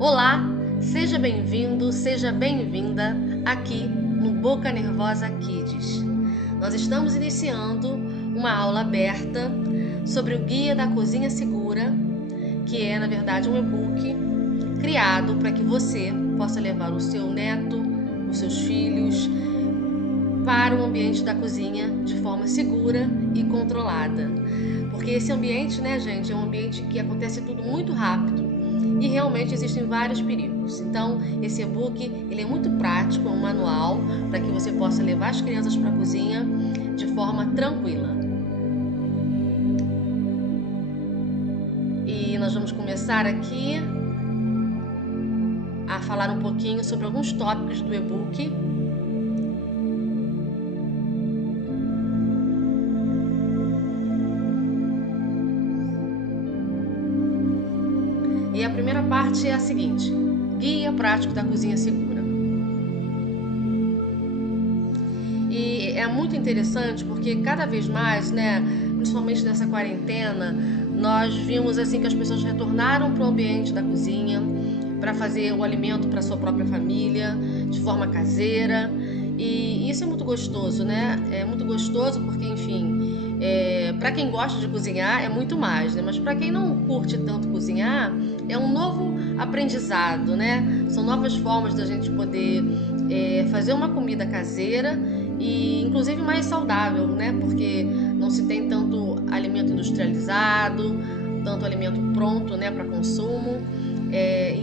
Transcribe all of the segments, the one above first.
Olá, seja bem-vindo, seja bem-vinda aqui no Boca Nervosa Kids. Nós estamos iniciando uma aula aberta sobre o Guia da Cozinha Segura, que é, na verdade, um e-book criado para que você possa levar o seu neto, os seus filhos, para o ambiente da cozinha de forma segura e controlada. Porque esse ambiente, né, gente, é um ambiente que acontece tudo muito rápido e realmente existem vários perigos. Então, esse e-book, ele é muito prático, é um manual para que você possa levar as crianças para a cozinha de forma tranquila. E nós vamos começar aqui a falar um pouquinho sobre alguns tópicos do e-book. E a primeira parte é a seguinte: Guia Prático da Cozinha Segura. E é muito interessante porque cada vez mais, né, principalmente nessa quarentena, nós vimos assim que as pessoas retornaram para o ambiente da cozinha para fazer o alimento para sua própria família de forma caseira. E isso é muito gostoso, né? É muito gostoso porque, enfim, para quem gosta de cozinhar é muito mais, né? Mas para quem não curte tanto cozinhar, é um novo aprendizado, né? São novas formas da gente poder fazer uma comida caseira e, inclusive, mais saudável, né? Porque não se tem tanto alimento industrializado, tanto alimento pronto, né, para consumo.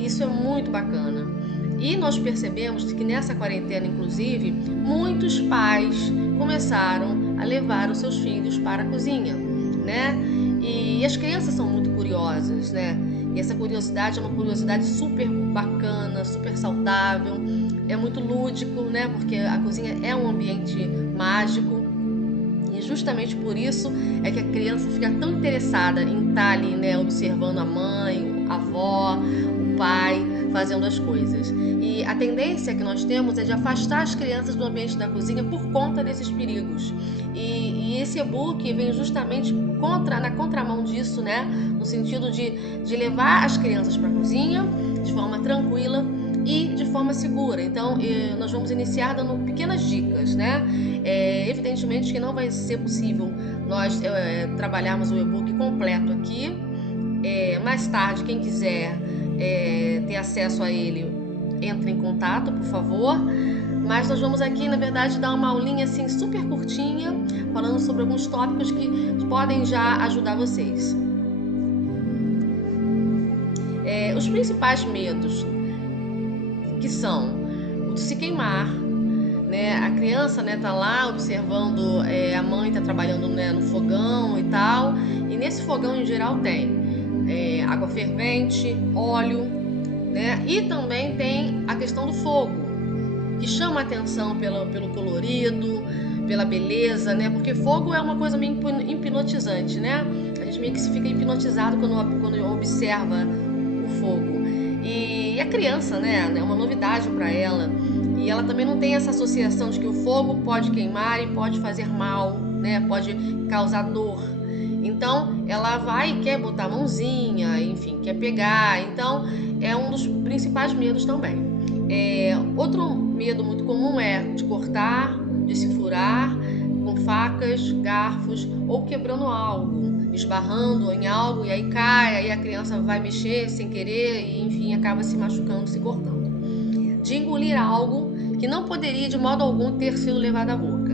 Isso é muito bacana. E nós percebemos que nessa quarentena, inclusive, muitos pais começaram a levar os seus filhos para a cozinha, né? E as crianças são muito curiosas, né? E essa curiosidade é uma curiosidade super bacana, super saudável, é muito lúdico, né? Porque a cozinha é um ambiente mágico. E justamente por isso é que a criança fica tão interessada em estar ali, né, observando a mãe, a avó, o pai fazendo as coisas. E a tendência que nós temos é de afastar as crianças do ambiente da cozinha por conta desses perigos. E esse e-book vem justamente na contramão disso, né, no sentido de levar as crianças para a cozinha de forma tranquila e de forma segura. Então, nós vamos iniciar dando pequenas dicas, né? Evidentemente que não vai ser possível nós trabalharmos o e-book completo aqui. Mais tarde, quem quiser ter acesso a ele, entre em contato, por favor. Mas nós vamos aqui, na verdade, dar uma aulinha assim super curtinha, falando sobre alguns tópicos que podem já ajudar vocês. Os principais medos, que são o de se queimar, né? A criança, né, tá lá observando, a mãe tá trabalhando, né, no fogão e tal, e nesse fogão em geral tem água fervente, óleo, né? E também tem a questão do fogo, que chama a atenção pelo colorido, pela beleza, né? Porque fogo é uma coisa meio hipnotizante, né? A gente meio que se fica hipnotizado quando observa o fogo. E a criança, né, é uma novidade para ela. E ela também não tem essa associação de que o fogo pode queimar e pode fazer mal, né? Pode causar dor. Então, ela vai e quer botar a mãozinha, enfim, quer pegar. Então, é um dos principais medos também. Outro medo muito comum é de cortar, de se furar com facas, garfos ou quebrando algo, esbarrando em algo e aí cai, aí a criança vai mexer sem querer e, enfim, acaba se machucando, se cortando. De engolir algo que não poderia de modo algum ter sido levado à boca.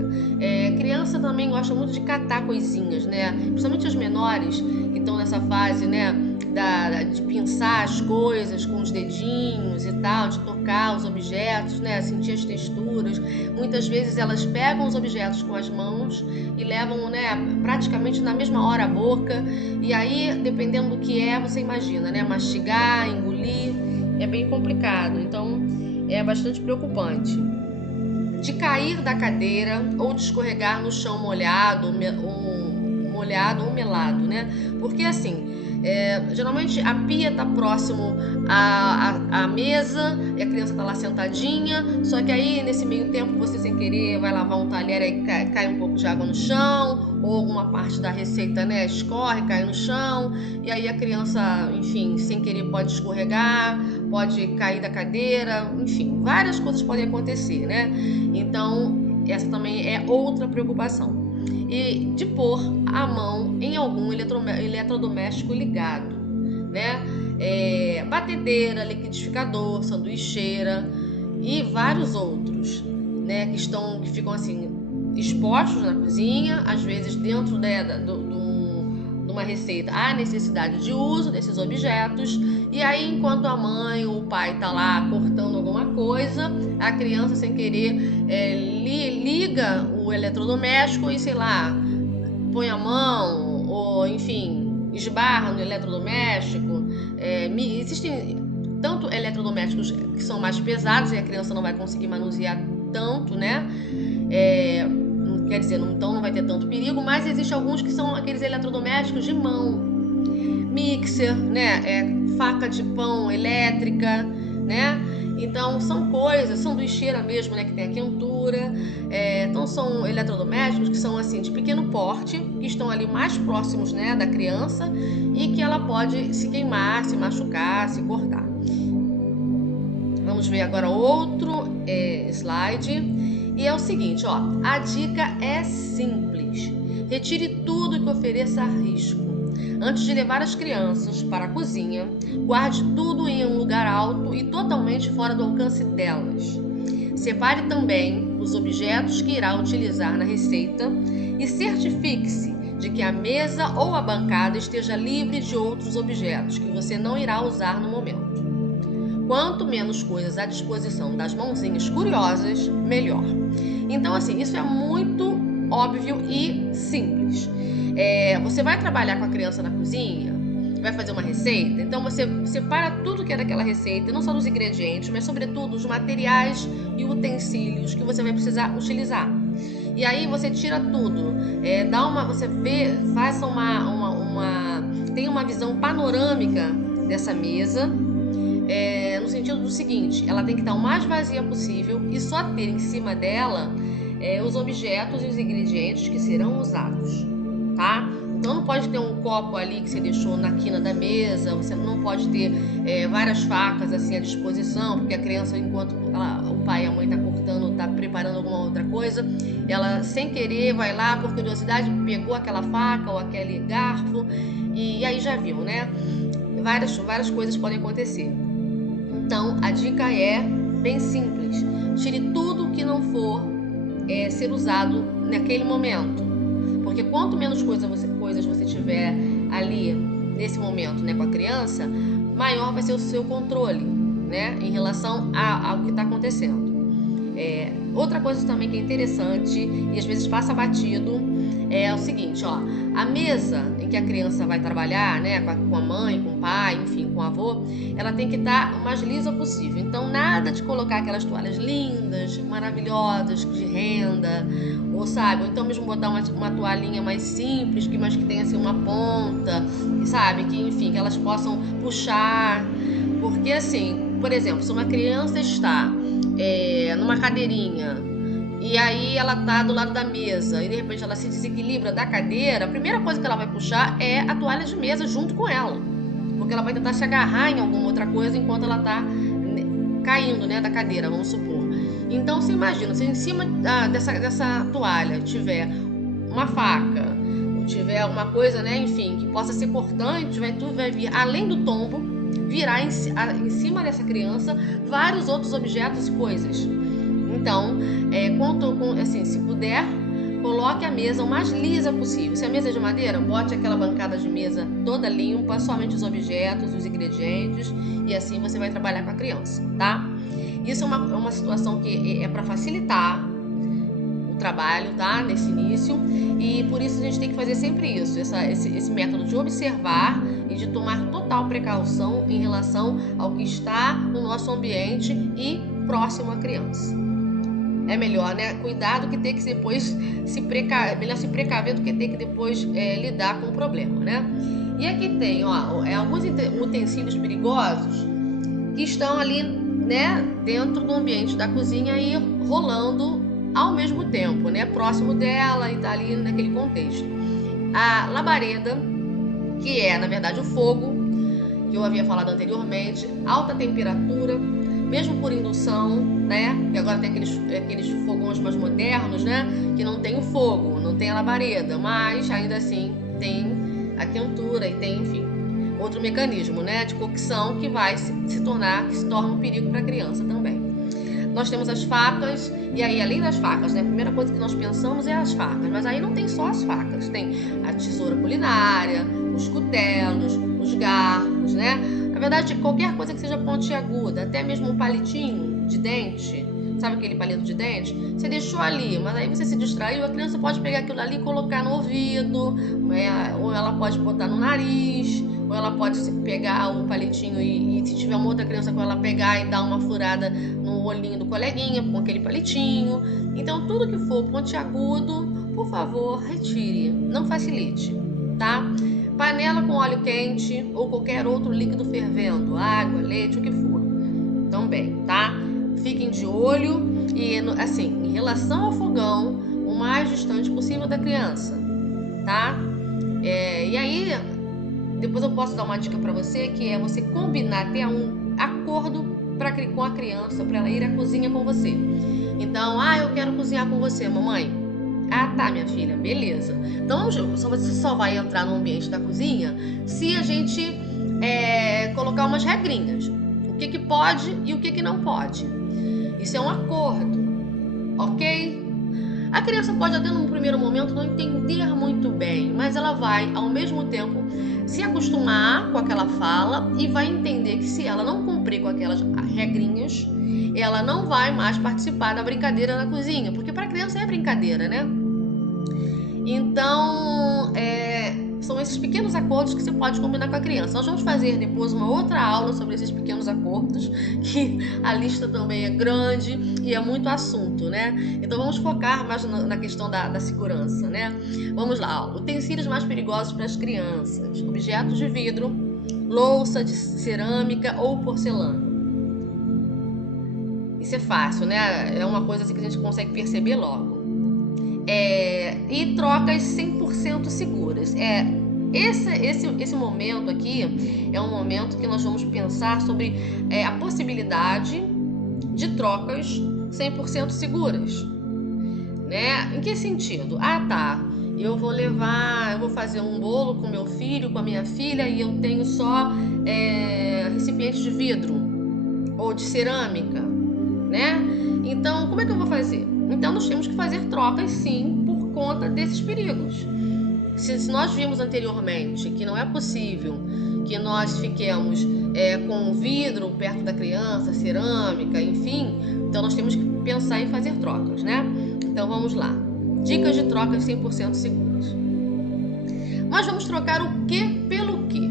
Criança também gosta muito de catar coisinhas, né? Principalmente os menores que estão nessa fase, né, de pinçar as coisas com os dedinhos e tal, de tocar os objetos, né, sentir as texturas. Muitas vezes elas pegam os objetos com as mãos e levam, né, praticamente na mesma hora à boca. E aí, dependendo do que você imagina, né, mastigar, engolir, é bem complicado. Então, é bastante preocupante. De cair da cadeira ou de escorregar no chão molhado ou melado, né? Porque assim, Geralmente a pia está próximo à mesa e a criança está lá sentadinha, só que aí nesse meio tempo você sem querer vai lavar um talher e cai um pouco de água no chão, ou alguma parte da receita, né, escorre, cai no chão, e aí a criança, enfim, sem querer pode escorregar, pode cair da cadeira, enfim, várias coisas podem acontecer, né? Então essa também é outra preocupação. E de pôr a mão em algum eletrodoméstico ligado, né? Batedeira, liquidificador, sanduicheira e vários outros, né? Que ficam assim expostos na cozinha, às vezes dentro de uma receita há necessidade de uso desses objetos, e aí enquanto a mãe ou o pai está lá cortando alguma coisa, a criança sem querer liga o eletrodoméstico e, sei lá, põe a mão ou, enfim, esbarra no eletrodoméstico. Existem tanto eletrodomésticos que são mais pesados e a criança não vai conseguir manusear tanto, né? Quer dizer, então não vai ter tanto perigo, mas existem alguns que são aqueles eletrodomésticos de mão, mixer, né? Faca de pão elétrica, né? Então são coisas, sanduicheira mesmo, né, que tem a quentura. Então são eletrodomésticos que são assim de pequeno porte, que estão ali mais próximos, né, da criança, e que ela pode se queimar, se machucar, se cortar. Vamos ver agora outro slide. E é o seguinte, ó, a dica é simples. Retire tudo que ofereça risco. Antes de levar as crianças para a cozinha, guarde tudo em um lugar alto e totalmente fora do alcance delas. Separe também os objetos que irá utilizar na receita e certifique-se de que a mesa ou a bancada esteja livre de outros objetos que você não irá usar no momento. Quanto menos coisas à disposição das mãozinhas curiosas, melhor. Então, assim, isso é muito óbvio e simples. Você vai trabalhar com a criança na cozinha, vai fazer uma receita, então você separa tudo que é daquela receita, não só dos ingredientes, mas sobretudo os materiais e utensílios que você vai precisar utilizar. E aí você tira tudo, tem uma visão panorâmica dessa mesa, no sentido do seguinte: ela tem que estar o mais vazia possível e só ter em cima dela os objetos e os ingredientes que serão usados, tá? Então não pode ter um copo ali que você deixou na quina da mesa, você não pode ter várias facas assim à disposição, porque a criança, enquanto o pai e a mãe tá cortando, tá preparando alguma outra coisa, ela sem querer vai lá, por curiosidade, pegou aquela faca ou aquele garfo e aí já viu, né? Várias coisas podem acontecer. Então a dica é bem simples: tire tudo que não for ser usado naquele momento, porque quanto menos coisas você tiver ali nesse momento, né, com a criança, maior vai ser o seu controle, né, em relação ao que está acontecendo. Outra coisa também que é interessante e às vezes passa batido é o seguinte, ó: a mesa em que a criança vai trabalhar, né, com a mãe, com o pai, enfim, com o avô, ela tem que estar o mais lisa possível. Então nada de colocar aquelas toalhas lindas, maravilhosas, de renda, ou então mesmo botar uma toalhinha mais simples, mas que tenha assim uma ponta, sabe, que enfim, que elas possam puxar, porque assim, por exemplo, se uma criança está numa cadeirinha e aí ela tá do lado da mesa e de repente ela se desequilibra da cadeira, a primeira coisa que ela vai puxar é a toalha de mesa junto com ela, porque ela vai tentar se agarrar em alguma outra coisa enquanto ela tá caindo, né, da cadeira, vamos supor. Então você imagina, se em cima dessa toalha tiver uma faca, tiver uma coisa, né, enfim, que possa ser cortante, tudo vai vir, além do tombo, virar em cima dessa vários outros objetos e coisas. Então, se puder, coloque a mesa o mais lisa possível. Se a mesa é de madeira, bote aquela bancada de mesa toda limpa, somente os objetos, os ingredientes, e assim você vai trabalhar com a criança, tá? Isso é uma situação que é para facilitar o trabalho, tá? Nesse início, e por isso a gente tem que fazer sempre isso, esse método de observar e de tomar total precaução em relação ao que está no nosso ambiente e próximo à criança. É melhor, né? Cuidar do que ter que depois melhor se precaver do que ter que depois lidar com o problema, né? E aqui tem, ó, alguns utensílios perigosos que estão ali, né, dentro do ambiente da cozinha e rolando ao mesmo tempo, né, próximo dela e tá ali naquele contexto. A labareda, que é, na verdade, o fogo, que eu havia falado anteriormente, alta temperatura, mesmo por indução, né? E agora tem aqueles fogões mais modernos, né? Que não tem o fogo, não tem a labareda, mas ainda assim tem a quentura e tem, enfim, outro mecanismo, né? De cocção que vai se torna um perigo para a criança também. Nós temos as facas, e aí além das facas, né? A primeira coisa que nós pensamos é as facas, mas aí não tem só as facas, tem a tesoura culinária, os cutelos, os garfos, né? Na verdade, qualquer coisa que seja pontiaguda, até mesmo um palitinho de dente, sabe aquele palito de dente? Você deixou ali, mas aí você se distraiu, a criança pode pegar aquilo ali e colocar no ouvido, ou ela pode botar no nariz, ou ela pode pegar o palitinho e se tiver uma outra criança com ela pegar e dar uma furada no olhinho do coleguinha com aquele palitinho. Então, tudo que for pontiagudo, por favor, retire, não facilite, tá? Panela com óleo quente ou qualquer outro líquido fervendo, água, leite, o que for, também, tá? Fiquem de olho e, assim, em relação ao fogão, o mais distante possível da criança, tá? E aí, depois eu posso dar uma dica para você, que é você combinar, ter um acordo com a criança, para ela ir à cozinha com você. Então, eu quero cozinhar com você, mamãe. Tá, minha filha, beleza. Então, você só vai entrar no ambiente da cozinha se a gente colocar umas regrinhas. O que pode e o que não pode. Isso é um acordo, ok? A criança pode até num primeiro momento não entender muito bem, mas ela vai, ao mesmo tempo, se acostumar com aquela fala e vai entender que se ela não cumprir com aquelas regrinhas, ela não vai mais participar da brincadeira na cozinha, porque para a criança é brincadeira, né? Então, são esses pequenos acordos que você pode combinar com a criança. Nós vamos fazer depois uma outra aula sobre esses pequenos acordos, que a lista também é grande e é muito assunto, né? Então vamos focar mais na questão da segurança, né? Vamos lá, utensílios mais perigosos para as crianças: objetos de vidro, louça de cerâmica ou porcelana. Isso é fácil, né? É uma coisa assim que a gente consegue perceber logo. E trocas 100% seguras. Esse momento aqui é um momento que nós vamos pensar sobre a possibilidade de trocas 100% seguras, né? Em que sentido? Eu vou fazer um bolo com meu filho, com a minha filha, e eu tenho só recipientes de vidro ou de cerâmica, né? Então, como é que eu vou fazer? Então, nós temos que fazer trocas, sim, por conta desses perigos. Se nós vimos anteriormente que não é possível que nós fiquemos com vidro perto da criança, cerâmica, enfim, então nós temos que pensar em fazer trocas, né? Então, vamos lá. Dicas de trocas 100% seguras. Mas vamos trocar o que pelo que,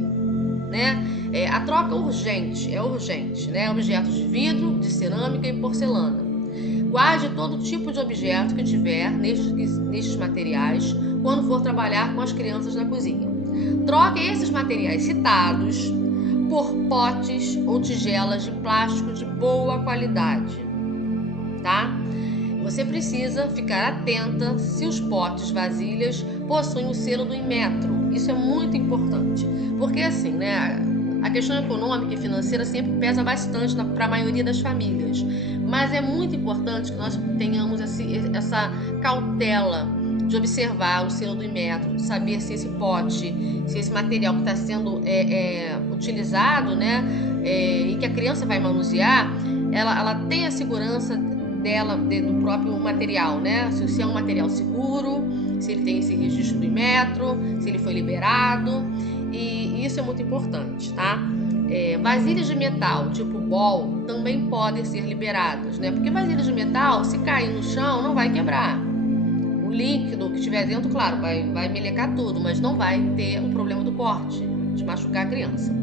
né? A troca urgente, né? Objetos de vidro, de cerâmica e porcelana. Guarde todo tipo de objeto que tiver nestes materiais quando for trabalhar com as crianças na cozinha. Troque esses materiais citados por potes ou tigelas de plástico de boa qualidade, tá? Você precisa ficar atenta se os potes, vasilhas possuem o selo do Inmetro. Isso é muito importante, porque assim, né? A questão econômica e financeira sempre pesa bastante para a maioria das famílias, mas é muito importante que nós tenhamos essa cautela de observar o selo do Inmetro, de saber se esse pote, se esse material que está sendo utilizado, né, e que a criança vai manusear, ela tem a segurança dela, do próprio material, né? Se é um material seguro, se ele tem esse registro do Inmetro, se ele foi liberado. E isso é muito importante, tá? Vasilhas de metal, tipo bol, também podem ser liberadas, né? Porque vasilhas de metal, se cair no chão, não vai quebrar. O líquido que estiver dentro, claro, vai melecar tudo, mas não vai ter o problema do corte, de machucar a criança.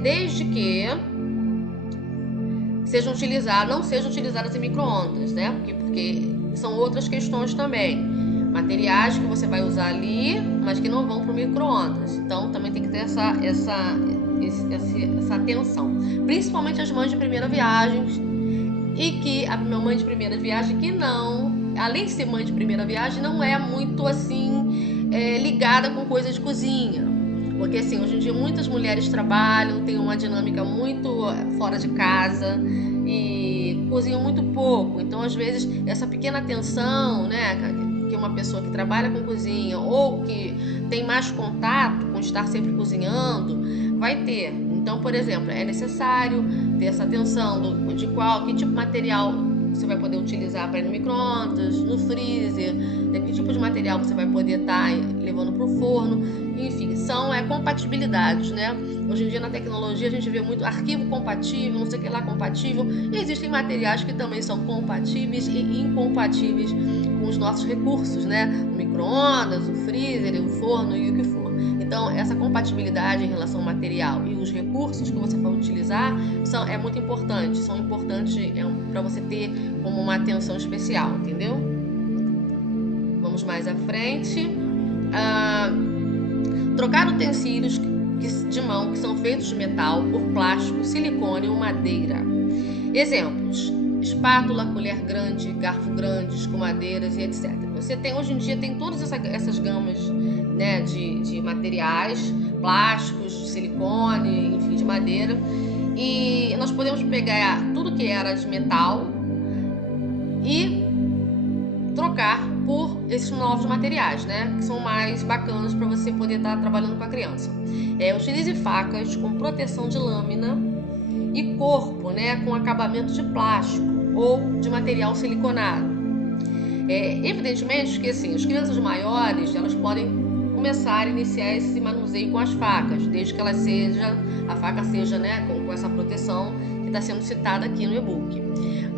Desde que não sejam utilizadas em micro-ondas, né? Porque são outras questões também. materiais que você vai usar ali, mas que não vão para o micro-ondas. Então também tem que ter essa atenção, principalmente as mães de primeira viagem, e que a minha mãe de primeira viagem que não, além de ser mãe de primeira viagem, não é muito assim ligada com coisas de cozinha, porque assim, hoje em dia muitas mulheres trabalham, tem uma dinâmica muito fora de casa e cozinham muito pouco. Então às vezes essa pequena atenção, né, que uma pessoa que trabalha com cozinha ou que tem mais contato com estar sempre cozinhando vai ter. Então, por exemplo, é necessário ter essa atenção de que tipo de material você vai poder utilizar para ir no micro-ondas, no freezer, que tipo de material você vai poder estar levando para o forno. Enfim, são compatibilidades, né? Hoje em dia na tecnologia a gente vê muito arquivo compatível, não sei o que lá compatível, e existem materiais que também são compatíveis e incompatíveis com os nossos recursos, né? O micro-ondas, o freezer, o forno e o que for. Então, essa compatibilidade em relação ao material e os recursos que você vai utilizar é muito importante, são importantes para você ter como uma atenção especial, entendeu? Vamos mais à frente. Trocar utensílios de mão que são feitos de metal por plástico, silicone ou madeira. Exemplos: espátula, colher grande, garfo grande, escumadeiras e etc. Você tem, hoje em dia, tem todas essas gamas, né, de materiais, plásticos, silicone, enfim, de madeira, e nós podemos pegar tudo que era de metal e trocar por esses novos materiais, né, que são mais bacanas para você poder estar trabalhando com a criança. Utilize facas com proteção de lâmina e corpo, né, com acabamento de plástico ou de material siliconado. Evidentemente que assim, as crianças maiores, elas podem começar a iniciar esse manuseio com as facas, desde que a faca seja, né, com essa proteção que está sendo citada aqui no e-book.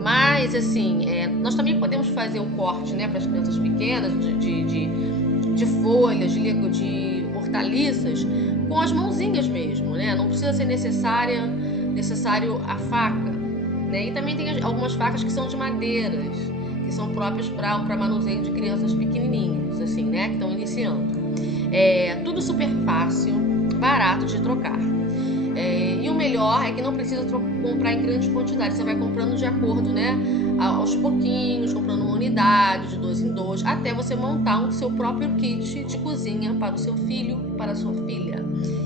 Mas assim, nós também podemos fazer o corte, né, para as crianças pequenas de folhas, de hortaliças, com as mãozinhas mesmo, né? Não precisa ser necessário a faca, né? E também tem algumas facas que são de madeiras, que são próprias para manuseio de crianças pequenininhas, assim, né, que estão iniciando. Tudo super fácil, barato de trocar. E o melhor é que não precisa comprar em grandes quantidades. Você vai comprando de acordo, né, aos pouquinhos, comprando uma unidade, de 2 em 2, até você montar o seu próprio kit de cozinha para o seu filho e para a sua filha.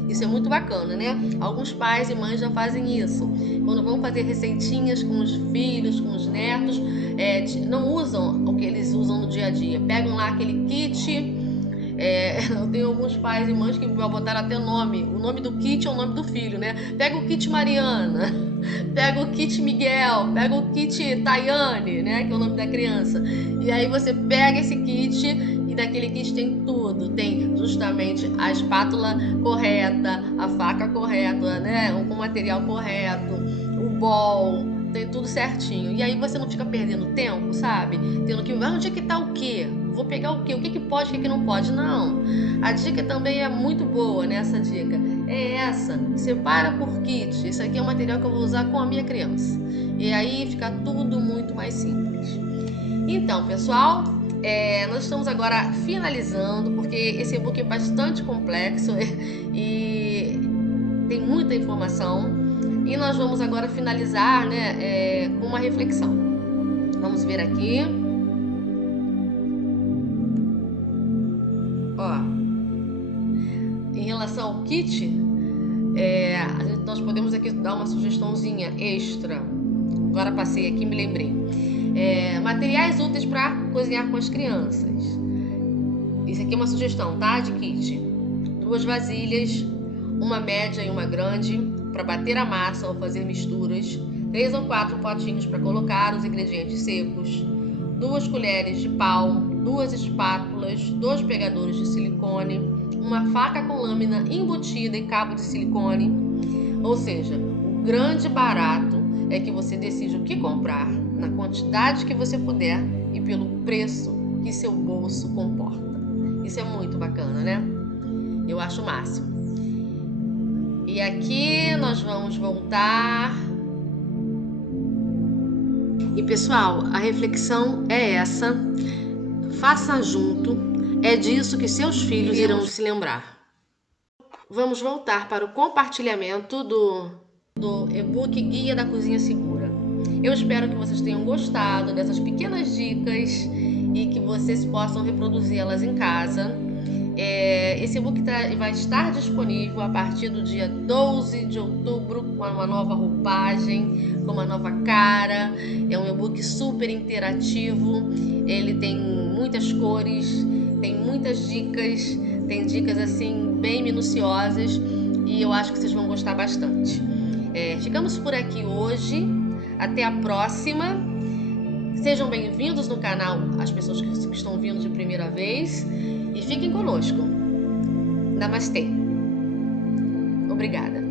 Isso é muito bacana, né? Alguns pais e mães já fazem isso. Quando vão fazer receitinhas com os filhos, com os netos, não usam o que eles usam no dia a dia. Pegam lá aquele kit. Eu tenho alguns pais e mães que botaram até nome. O nome do kit é o nome do filho, né? Pega o kit Mariana, pega o kit Miguel, pega o kit Tayane, né? Que é o nome da criança. E aí você pega esse kit e daquele kit tem tudo. Tem justamente a espátula correta, a faca correta, né? Com o material correto, o bowl, tem tudo certinho. E aí você não fica perdendo tempo, sabe? Tendo que, onde é que tá o quê? Vou pegar o quê? O que pode, o que não pode? Não. A dica também é muito boa, né? Essa dica é essa. Separa por kit. Isso aqui é um material que eu vou usar com a minha criança. E aí fica tudo muito mais simples. Então, pessoal, nós estamos agora finalizando, porque esse e-book é bastante complexo e tem muita informação. E nós vamos agora finalizar, né, com uma reflexão. Vamos ver aqui. Em relação ao kit, nós podemos aqui dar uma sugestãozinha extra. Agora passei aqui, me lembrei. Materiais úteis para cozinhar com as crianças. Isso aqui é uma sugestão, tá? De kit. 2 vasilhas, uma média e uma grande, para bater a massa ou fazer misturas. 3 ou 4 potinhos para colocar os ingredientes secos. 2 colheres de pau, 2 espátulas, 2 pegadores de silicone, uma faca com lâmina embutida e cabo de silicone. Ou seja, o grande barato é que você decide o que comprar, na quantidade que você puder e pelo preço que seu bolso comporta. Isso é muito bacana, né? Eu acho o máximo. E aqui nós vamos voltar. E pessoal, a reflexão é essa. faça junto, é disso que seus filhos irão se lembrar. Vamos voltar para o compartilhamento do e-book Guia da Cozinha Segura. Eu espero que vocês tenham gostado dessas pequenas dicas e que vocês possam reproduzi-las em casa. Esse e-book vai estar disponível a partir do dia 12 de outubro com uma nova roupagem, com uma nova cara. É um e-book super interativo, ele tem muitas cores, tem muitas dicas, tem dicas assim bem minuciosas e eu acho que vocês vão gostar bastante. Ficamos por aqui hoje, até a próxima. Sejam bem-vindos no canal as pessoas que estão vindo de primeira vez e fiquem conosco. Namastê. Obrigada.